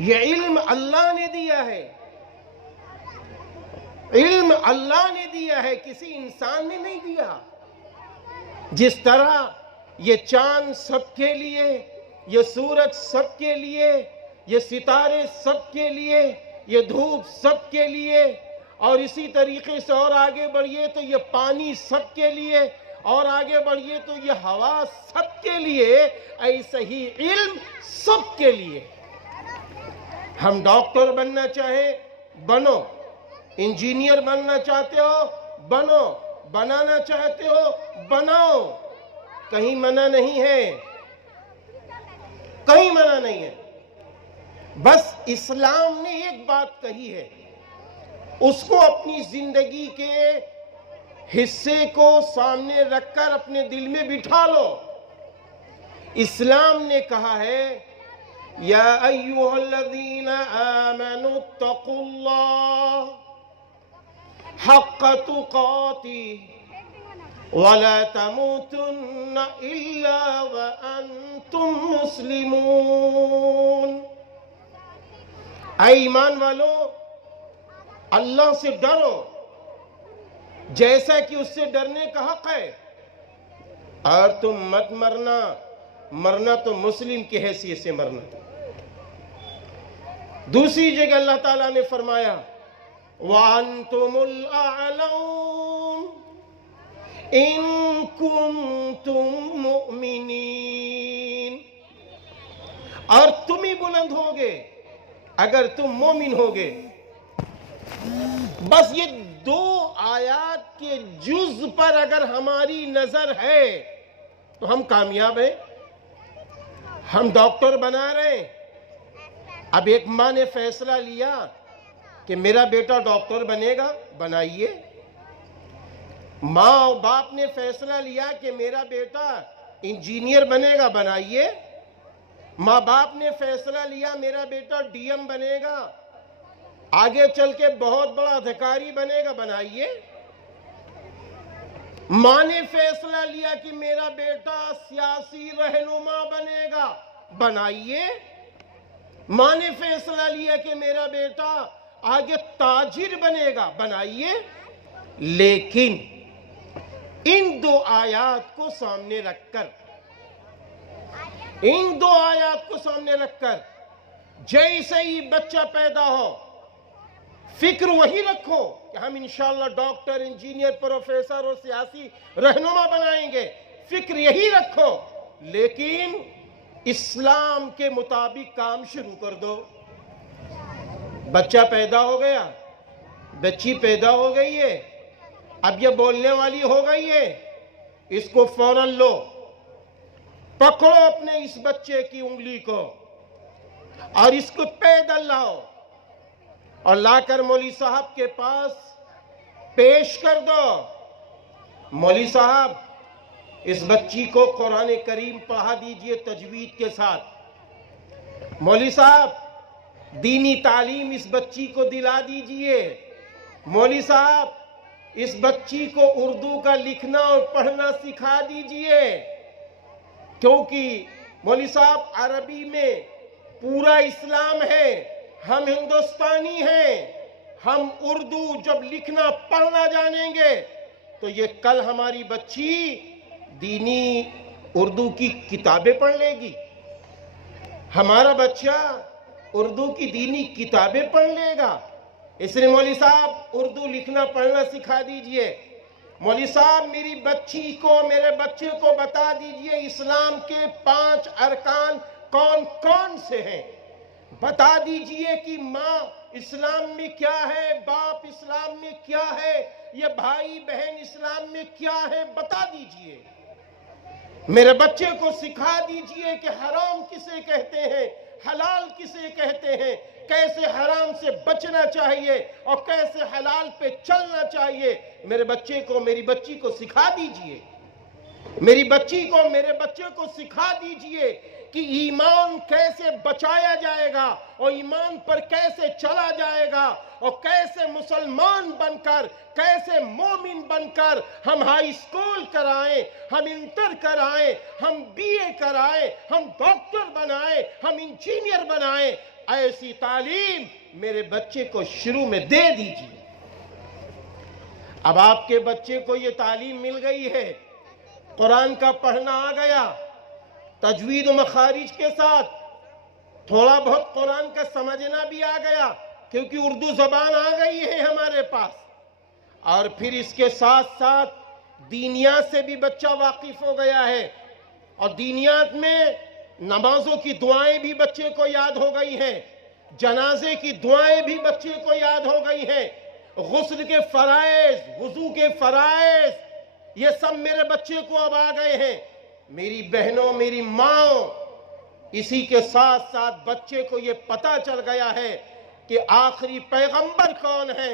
یہ علم اللہ نے دیا ہے، علم اللہ نے دیا ہے، کسی انسان نے نہیں دیا۔ جس طرح یہ چاند سب کے لیے، یہ سورج سب کے لیے، یہ ستارے سب کے لیے، یہ دھوپ سب کے لیے، اور اسی طریقے سے اور آگے بڑھیے تو یہ پانی سب کے لیے، اور آگے بڑھیے تو یہ ہوا سب کے لیے، ایسا ہی علم سب کے لیے۔ ہم ڈاکٹر بننا چاہیں بنو، انجینئر بننا چاہتے ہو بنو، بنانا چاہتے ہو بناؤ، کہیں منع نہیں ہے، کہیں منع نہیں ہے۔ بس اسلام نے ایک بات کہی ہے، اس کو اپنی زندگی کے حصے کو سامنے رکھ کر اپنے دل میں بٹھا لو۔ اسلام نے کہا ہے یا ایھا الذین آمنوا اتقوا اللہ حق تقاتہ ولا تموتن الا وانتم مسلمون۔ اے ایمان والو، اللہ سے ڈرو جیسا کہ اس سے ڈرنے کا حق ہے، اور تم مت مرنا، مرنا تو مسلم کی حیثیت سے مرنا۔ دوسری جگہ اللہ تعالیٰ نے فرمایا وَأَنْتُمُ الْأَعْلَوْنَ إِن كُنتُم مُؤْمِنِينَ، اور تم ہی بلند ہوگے اگر تم مومن ہوگے۔ بس یہ دو آیات کے جز پر اگر ہماری نظر ہے تو ہم کامیاب ہیں، ہم ڈاکٹر بنا رہے ہیں۔ اب ایک ماں نے فیصلہ لیا کہ میرا بیٹا ڈاکٹر بنے گا، بنائیے۔ ماں اور باپ نے فیصلہ لیا کہ میرا بیٹا انجینئر بنے گا، بنائیے۔ ماں باپ نے فیصلہ لیا میرا بیٹا ڈی ایم بنے گا، آگے چل کے بہت بڑا ادھیکاری بنے گا، بنائیے۔ ماں نے فیصلہ لیا کہ میرا بیٹا سیاسی رہنما بنے گا، بنائیے۔ ماں نے فیصلہ لیا کہ میرا بیٹا آگے تاجر بنے گا، بنائیے۔ لیکن ان دو آیات کو سامنے رکھ کر، ان دو آیات کو سامنے رکھ کر جیسے ہی بچہ پیدا ہو فکر وہی رکھو کہ ہم انشاءاللہ ڈاکٹر، انجینئر، پروفیسر اور سیاسی رہنما بنائیں گے، فکر یہی رکھو، لیکن اسلام کے مطابق کام شروع کر دو۔ بچہ پیدا ہو گیا، بچی پیدا ہو گئی ہے، اب یہ بولنے والی ہو گئی ہے، اس کو فوراً لو، پکڑو اپنے اس بچے کی انگلی کو اور اس کو پیدل لاؤ اور لا کر مولوی صاحب کے پاس پیش کر دو۔ مولوی صاحب اس بچی کو قرآن کریم پڑھا دیجئے تجوید کے ساتھ۔ مولوی صاحب دینی تعلیم اس بچی کو دلا دیجئے۔ مولوی صاحب اس بچی کو اردو کا لکھنا اور پڑھنا سکھا دیجئے، کیونکہ مولوی صاحب عربی میں پورا اسلام ہے، ہم ہندوستانی ہیں، ہم اردو جب لکھنا پڑھنا جانیں گے تو یہ کل ہماری بچی دینی اردو کی کتابیں پڑھ لے گی، ہمارا بچہ اردو کی دینی کتابیں پڑھ لے گا۔ اس لیے مولوی صاحب اردو لکھنا پڑھنا سکھا دیجئے۔ مولوی صاحب میری بچی کو، میرے بچے کو بتا دیجئے اسلام کے 5 ارکان کون کون سے ہیں، بتا دیجئے کہ ماں اسلام میں کیا ہے، باپ اسلام میں کیا ہے، یہ بھائی بہن اسلام میں کیا ہے، بتا دیجئے۔ میرے بچے کو سکھا دیجئے کہ حرام کسے کہتے ہیں، حلال کسے کہتے ہیں، کیسے حرام سے بچنا چاہیے اور کیسے حلال پہ چلنا چاہیے۔ میرے بچے کو، میری بچی کو سکھا دیجئے، میری بچی کو، میرے بچے کو سکھا دیجئے کہ ایمان کیسے بچایا جائے گا اور ایمان پر کیسے چلا جائے گا، اور کیسے مسلمان بن کر، کیسے مومن بن کر ہم ہائی اسکول کرائیں، ہم انٹر کرائیں، ہم بی اے کرائیں، ہم ڈاکٹر بنائیں، ہم انجینئر بنائیں، ایسی تعلیم میرے بچے کو شروع میں دے دیجیے۔ اب آپ کے بچے کو یہ تعلیم مل گئی ہے، قرآن کا پڑھنا آ گیا، تجوید و مخارج کے ساتھ تھوڑا بہت قرآن کا سمجھنا بھی آ گیا، کیونکہ اردو زبان آ گئی ہے ہمارے پاس، اور پھر اس کے ساتھ ساتھ دینیات سے بھی بچہ واقف ہو گیا ہے، اور دینیات میں نمازوں کی دعائیں بھی بچے کو یاد ہو گئی ہیں، جنازے کی دعائیں بھی بچے کو یاد ہو گئی ہیں، غسل کے فرائض، وضو کے فرائض، یہ سب میرے بچے کو اب آ گئے ہیں۔ میری بہنوں، میری ماں، اسی کے ساتھ ساتھ بچے کو یہ پتہ چل گیا ہے کہ آخری پیغمبر کون ہے،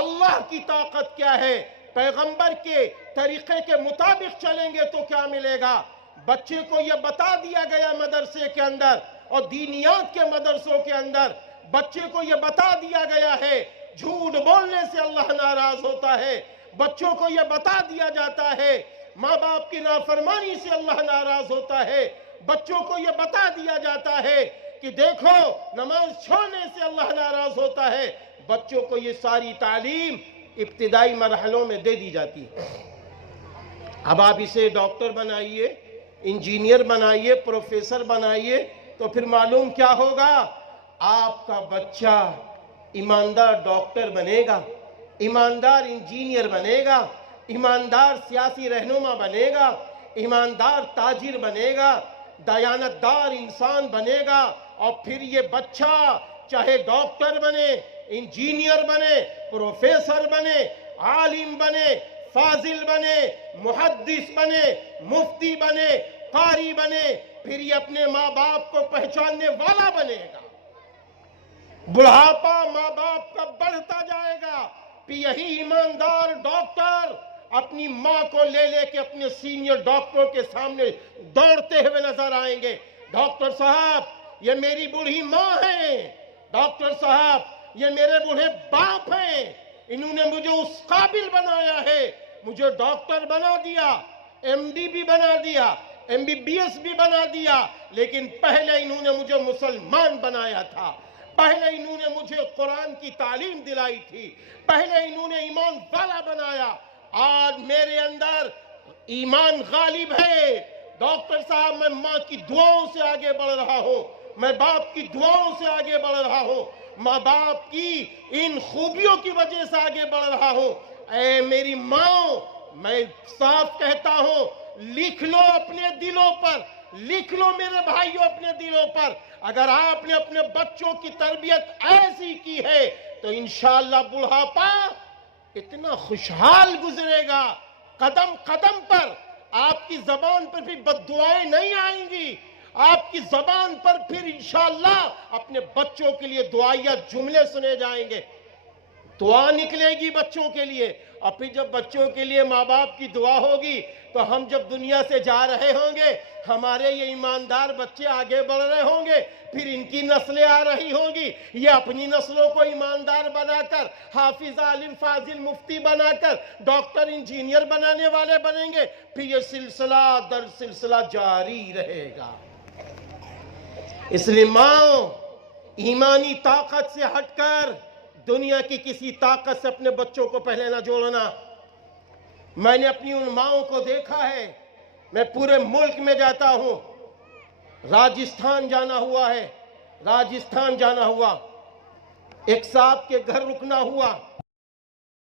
اللہ کی طاقت کیا ہے، پیغمبر کے طریقے کے مطابق چلیں گے تو کیا ملے گا۔ بچے کو یہ بتا دیا گیا مدرسے کے اندر اور دینیات کے مدرسوں کے اندر، بچے کو یہ بتا دیا گیا ہے جھوٹ بولنے سے اللہ ناراض ہوتا ہے، بچوں کو یہ بتا دیا جاتا ہے ماں باپ کی نافرمانی سے اللہ ناراض ہوتا ہے، بچوں کو یہ بتا دیا جاتا ہے کہ دیکھو نماز چھوڑنے سے اللہ ناراض ہوتا ہے۔ بچوں کو یہ ساری تعلیم ابتدائی مرحلوں میں دے دی جاتی ہے۔ اب آپ اسے ڈاکٹر بنائیے، انجینئر بنائیے، پروفیسر بنائیے، تو پھر معلوم کیا ہوگا، آپ کا بچہ ایماندار ڈاکٹر بنے گا، ایماندار انجینئر بنے گا، ایماندار سیاسی رہنما بنے گا، ایماندار تاجر بنے گا، دیانتدار انسان بنے گا، اور پھر یہ بچہ چاہے ڈاکٹر بنے، انجینئر بنے، پروفیسر بنے، عالم بنے، فاضل بنے، محدث بنے، مفتی بنے، قاری بنے، پھر یہ اپنے ماں باپ کو پہچاننے والا بنے گا۔ بڑھاپا ماں باپ کا بڑھتا جائے گا، پھر یہی ایماندار ڈاکٹر اپنی ماں کو لے لے کے اپنے سینئر ڈاکٹروں کے سامنے دوڑتے ہوئے نظر آئیں گے، ڈاکٹر صاحب یہ میری بوڑھی ماں ہے، ڈاکٹر صاحب یہ میرے بوڑھے باپ ہیں، انہوں نے مجھے اس قابل بنایا ہے، مجھے ڈاکٹر بنا دیا، ایم ڈی بھی بنا دیا، ایم بی بی ایس بھی بنا دیا، لیکن پہلے انہوں نے مجھے مسلمان بنایا تھا، پہلے انہوں نے مجھے قرآن کی تعلیم دلائی تھی، پہلے انہوں نے ایمان والا بنایا، آج میرے اندر ایمان غالب ہے۔ ڈاکٹر صاحب میں ماں کی دعاؤں سے آگے بڑھ رہا ہوں، میں باپ کی دعاؤں سے آگے بڑھ رہا ہوں، ماں باپ کی ان خوبیوں کی وجہ سے آگے بڑھ رہا ہوں۔ اے میری ماں، میں صاف کہتا ہوں، لکھ لو اپنے دلوں پر، لکھ لو میرے بھائیوں اپنے دلوں پر، اگر آپ نے اپنے بچوں کی تربیت ایسی کی ہے تو انشاءاللہ بڑھاپا اتنا خوشحال گزرے گا، قدم قدم پر آپ کی زبان پر بھی بد دعائیں نہیں آئیں گی، آپ کی زبان پر پھر انشاءاللہ اپنے بچوں کے لیے دعائیہ جملے سنے جائیں گے، دعا نکلے گی بچوں کے لیے، اور پھر جب بچوں کے لیے ماں باپ کی دعا ہوگی تو ہم جب دنیا سے جا رہے ہوں گے، ہمارے یہ ایماندار بچے آگے بڑھ رہے ہوں گے، پھر ان کی نسلیں آ رہی ہوں گی، یہ اپنی نسلوں کو ایماندار بنا کر، حافظ، عالم، فاضل، مفتی بنا کر، ڈاکٹر، انجینئر بنانے والے بنیں گے، پھر یہ سلسلہ در سلسلہ جاری رہے گا۔ اس لیے ماں، ایمانی طاقت سے ہٹ کر دنیا کی کسی طاقت سے اپنے بچوں کو پہلے نہ جوڑنا۔ میں نے اپنی ان ماؤں کو دیکھا ہے، میں پورے ملک میں جاتا ہوں، راجستھان جانا ہوا ہے، راجستھان جانا ہوا، ایک صاحب کے گھر رکنا ہوا،